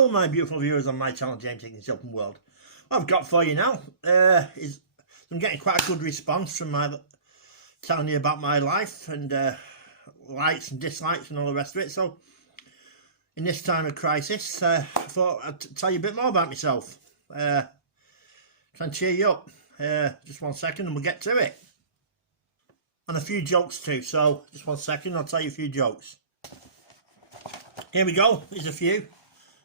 Hello my beautiful viewers on my channel James Higgins Open World. What I've got for you now is I'm getting quite a good response from my telling you about my life and likes and dislikes and all the rest of it. So in this time of crisis, I thought I'd tell you a bit more about myself. Try and cheer you up. Just 1 second and we'll get to it. And a few jokes too, so just 1 second, I'll tell you a few jokes. Here we go, here's a few.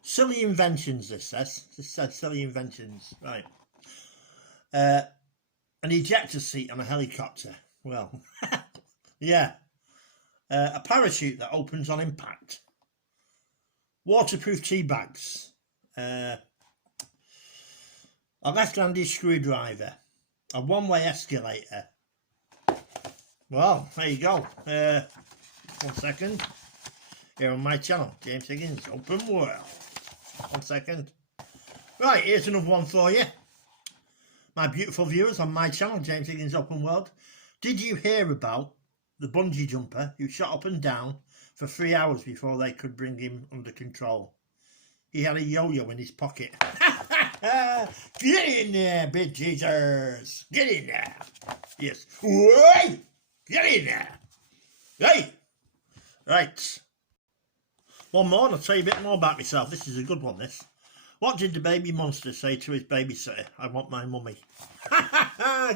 Silly inventions, this says. This says silly inventions, right. An ejector seat on a helicopter. Well, yeah. A parachute that opens on impact. Waterproof tea bags. A left-handed screwdriver. A one-way escalator. Well, there you go. 1 second. Here on my channel, James Higgins Open World. 1 second. Right, here's another one for you. My beautiful viewers on my channel, James Higgins Open World. Did you hear about the bungee jumper who shot up and down for 3 hours before they could bring him under control? He had a yo-yo in his pocket. Get in there, big Jesus. Get in there. Yes. Wait! Get in there. Hey! Right. One more, and I'll tell you a bit more about myself. This is a good one, this. What did the baby monster say to his babysitter? I want my mummy.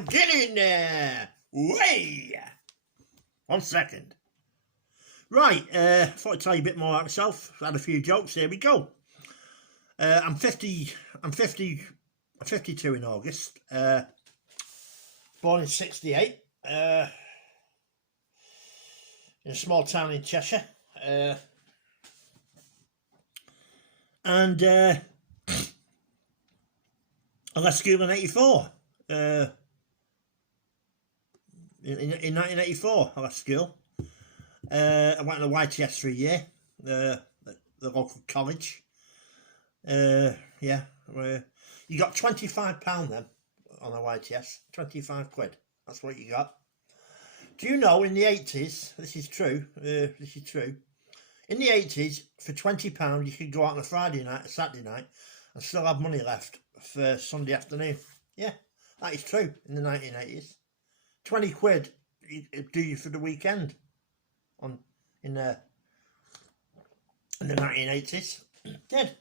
Get in there! Way! 1 second. Right, thought I'd tell you a bit more about myself. Had a few jokes, here we go. I'm 52 in August. Born in 68. In a small town in Cheshire. And I left school in 84. In 1984, I left school. I went to the YTS for a year, the local college. Yeah, you got £25 then on a YTS, 25 quid. That's what you got. Do you know in the 80s, this is true, in the 80s, for £20 you could go out on a Friday night, a Saturday night, and still have money left for Sunday afternoon. Yeah, that is true in the 1980s. 20 quid it'd do you for the weekend in the 1980s. Did.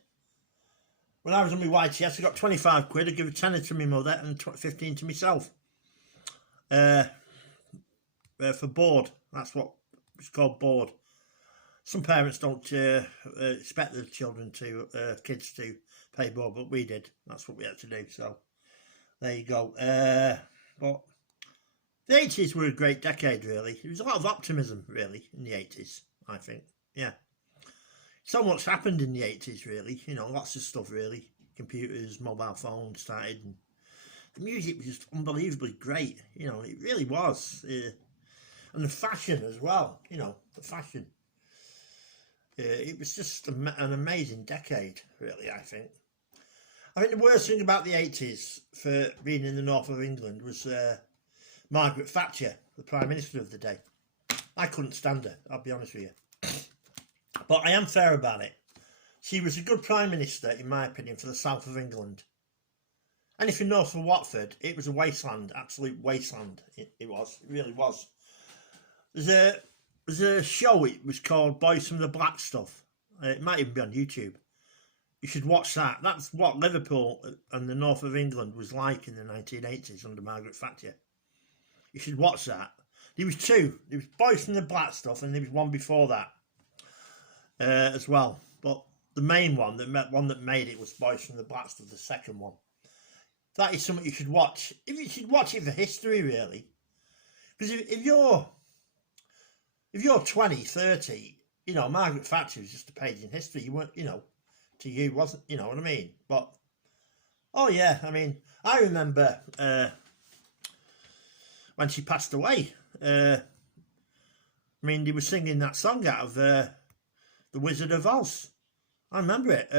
When I was on my YTS, I got 25 quid. I give a tenner to my mother and 15 to myself. For board. That's what it's called, board. Some parents don't expect their kids to pay board, but we did. That's what we had to do. So there you go. But the 80s were a great decade, really. There was a lot of optimism, really, in the 80s, I think. Yeah. So much happened in the 80s, really. You know, lots of stuff, really. Computers, mobile phones started. And the music was just unbelievably great. You know, it really was. And the fashion as well. You know, the fashion. It was just an amazing decade, really, I think. I think the worst thing about the 80s for being in the north of England was Margaret Thatcher, the Prime Minister of the day. I couldn't stand her, I'll be honest with you. But I am fair about it. She was a good Prime Minister, in my opinion, for the south of England. Anything north of Watford, it was a wasteland, absolute wasteland. It was, it really was. There's a show, it was called Boys from the Black Stuff. It might even be on YouTube. You should watch that. That's what Liverpool and the north of England was like in the 1980s under Margaret Thatcher. You should watch that. There was two. There was Boys from the Black Stuff and there was one before that as well. But the main one, the one that made it was Boys from the Black Stuff, the second one. That is something you should watch. You should watch it for history, really. Because if you're 20, 30, you know, Margaret Thatcher was just a page in history. You weren't, you know, to you wasn't, you know what I mean? But, oh yeah, I mean, I remember when she passed away. I mean, they were singing that song out of The Wizard of Oz. I remember it.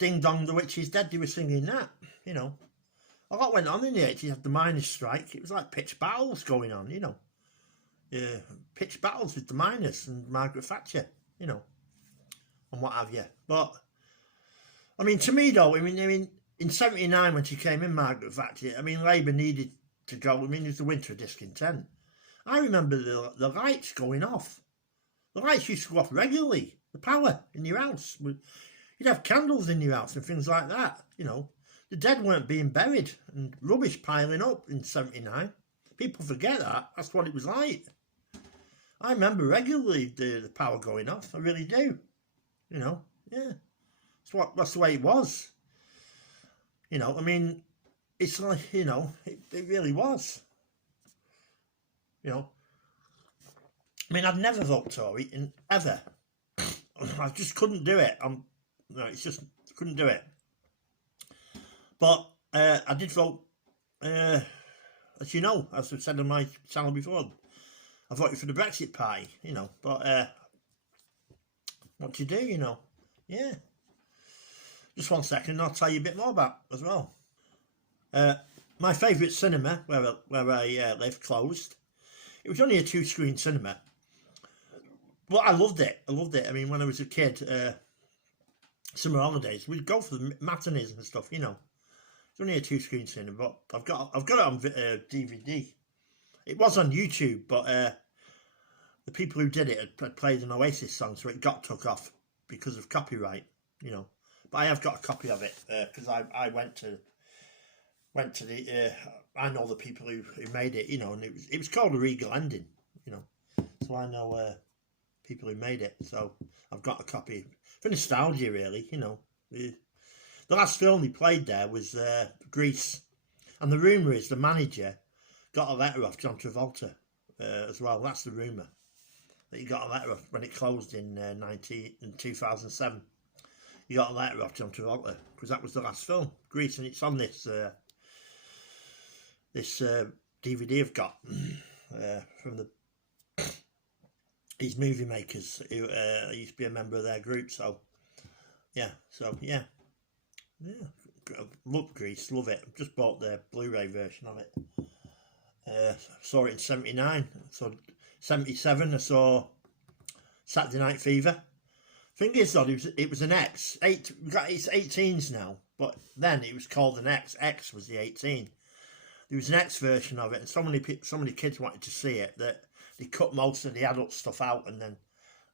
Ding Dong, the Witch is Dead. They were singing that, you know. A lot went on in the 80s. You had the miners' strike. It was like pitch battles going on, you know. pitched battles with the miners and Margaret Thatcher, you know, and what have you. But I mean, to me though, I mean, in '79 when she came in, Margaret Thatcher, I mean, Labour needed to go. I mean, it was the winter of discontent. I remember the lights going off. The lights used to go off regularly. The power in your house. You'd have candles in your house and things like that, you know. The dead weren't being buried and rubbish piling up in '79. People forget that. That's what it was like. I remember regularly the power going off. I really do. You know, yeah. That's the way it was. You know, I mean, it's like, you know, it really was. You know, I mean, I'd never vote Tory ever. I just couldn't do it. No, it's just couldn't do it. But I did vote, as you know, as I've said on my channel before, I voted for the Brexit Party, you know. But what do you do, you know? Yeah. Just 1 second, and I'll tell you a bit more about as well. My favourite cinema, where I live, closed. It was only a 2-screen cinema. But I loved it. I mean, when I was a kid, summer holidays, we'd go for the matinees and stuff, you know. It's only a 2-screen cinema, but I've got it on DVD. It was on YouTube, but the people who did it had played an Oasis song, so it got took off because of copyright, you know. But I have got a copy of it because I went to the I know the people who made it, you know, and it was called a Regal Ending, you know. So I know people who made it, so I've got a copy for nostalgia, really, you know. The last film he played there was Grease, and the rumour is the manager got a letter off John Travolta as well. That's the rumour, that he got a letter off when it closed in 2007. He got a letter off John Travolta because that was the last film, Grease, and it's on this DVD I've got from these movie makers who I used to be a member of their group. So yeah, love Grease, love it. Just bought the Blu-ray version of it. Saw it in '79. So '77 I saw Saturday Night Fever. Thing is though, it was an X. It's 18s now, but then it was called an X. X was the 18. There was an X version of it, and so many kids wanted to see it that they cut most of the adult stuff out, and then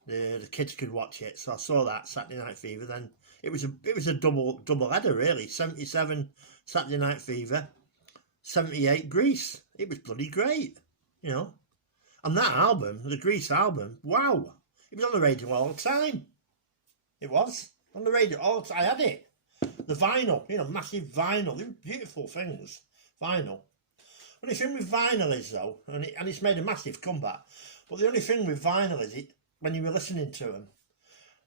the kids could watch it. So I saw that Saturday Night Fever. Then it was a double header really. '77 Saturday Night Fever, '78 Grease. It was bloody great, you know. And that album, the Grease album, wow, it was on the radio all the time. It was on the radio all the time. I had it. The vinyl, you know, massive vinyl. They were beautiful things. Vinyl. Only thing with vinyl is though, and it's made a massive comeback. But the only thing with vinyl is when you were listening to them,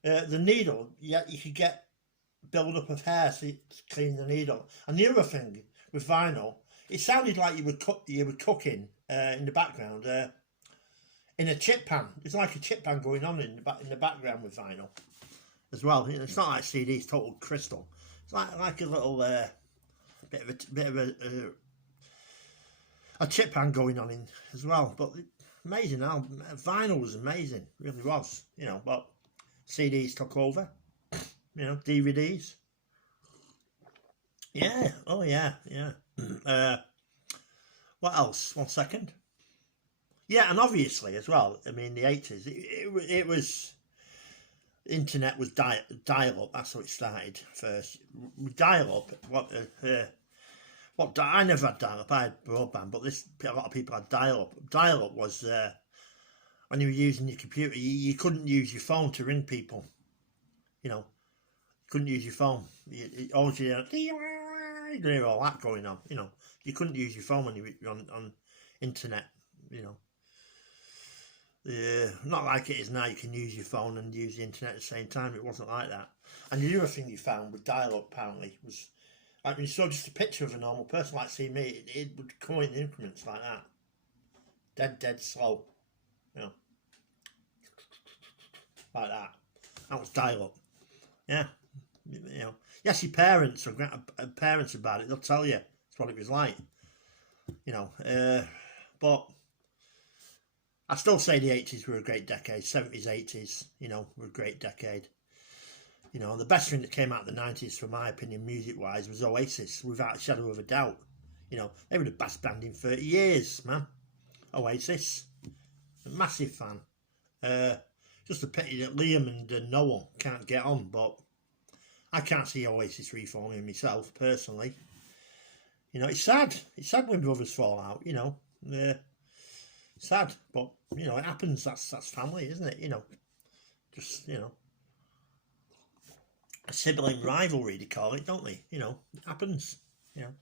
the needle, you could get build up of hair so you clean the needle. And the other thing with vinyl, it sounded like you were cooking in the background in a chip pan. It's like a chip pan going on in the background with vinyl as well. You know, it's not like CDs, total crystal. It's like a little bit of a chip pan going on in as well. But amazing album. Vinyl was amazing, really was. You know, but CDs took over. You know, DVDs. Yeah. Oh yeah. What else? 1 second. Yeah, and obviously as well. I mean, the 80s. It was. Internet was dial-up. That's how it started first. Dial-up. I never had dial-up. I had broadband, but a lot of people had dial-up. Dial-up was when you were using your computer. You couldn't use your phone to ring people. You know, you couldn't use your phone. You always hear all that going on. You know, you couldn't use your phone when you were on internet. You know. Not like it is now, you can use your phone and use the internet at the same time. It wasn't like that. And the other thing you found with dial-up apparently was, like when you saw just a picture of a normal person, like see me, it would come in increments like that. Dead slow. You know. Like that. That was dial-up. Yeah. You know. Yes, your parents or parents about it, they'll tell you it's what it was like. You know. But I still say the 80s were a great decade. 70s, 80s, you know, were a great decade. You know, the best thing that came out of the 90s, from my opinion, music-wise, was Oasis, without a shadow of a doubt. You know, they were the best band in 30 years, man. Oasis. A massive fan. Just a pity that Liam and Noel can't get on, but I can't see Oasis reforming myself, personally. You know, it's sad. It's sad when brothers fall out, you know. Sad, but, you know, it happens. That's family, isn't it? You know, just, you know, a sibling rivalry, they call it, don't they? You know, it happens, you know.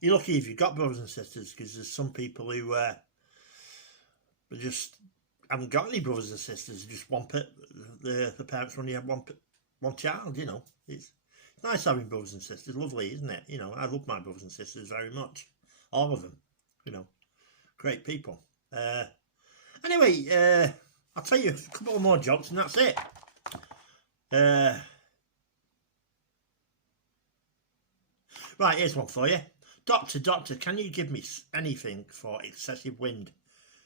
You're lucky if you've got brothers and sisters, because there's some people who just haven't got any brothers and sisters. Just the parents only have one child. You know, it's nice having brothers and sisters. Lovely, isn't it? You know, I love my brothers and sisters very much, all of them. You know, great people. Anyway, I'll tell you a couple more jokes, and that's it. Right, here's one for you. Doctor, can you give me anything for excessive wind?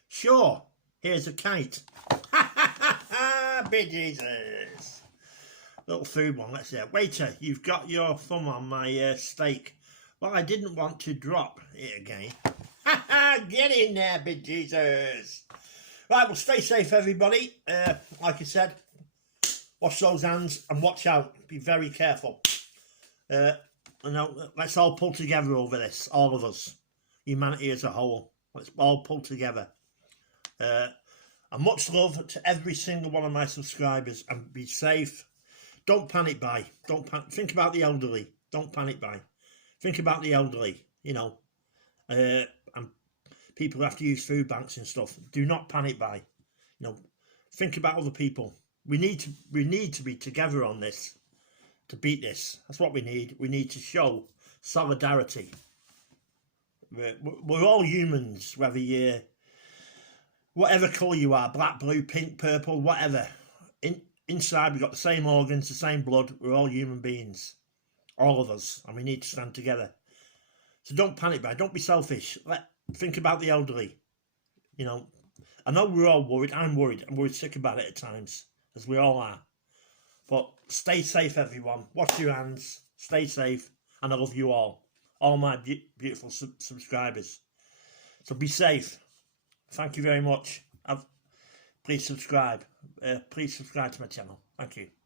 Sure, here's a kite. Big Jesus. Little food one, let's see. Waiter, you've got your thumb on my steak. Well, I didn't want to drop it again. Get in there, big Jesus. Right, well, stay safe, everybody. Like I said, wash those hands and watch out. Be very careful. You know, let's all pull together over this, all of us, humanity as a whole. Let's all pull together. And much love to every single one of my subscribers, and be safe. Don't panic buy. Don't panic. Think about the elderly. Don't panic buy. Think about the elderly. You know, and people who have to use food banks and stuff. Do not panic buy. You know, think about other people. We need to be together on this. To beat this, that's what we need. We need to show solidarity. We're all humans, whether you're whatever colour you are, black, blue, pink, purple, whatever. Inside we've got the same organs, the same blood. We're all human beings, all of us, and we need to stand together. So don't panic, man. Don't be selfish. Think about the elderly. You know, I know we're all worried. I'm worried. I'm worried sick about it at times, as we all are. But stay safe, everyone. Wash your hands. Stay safe. And I love you all my beautiful subscribers. So be safe. Thank you very much. Please subscribe. Please subscribe to my channel. Thank you.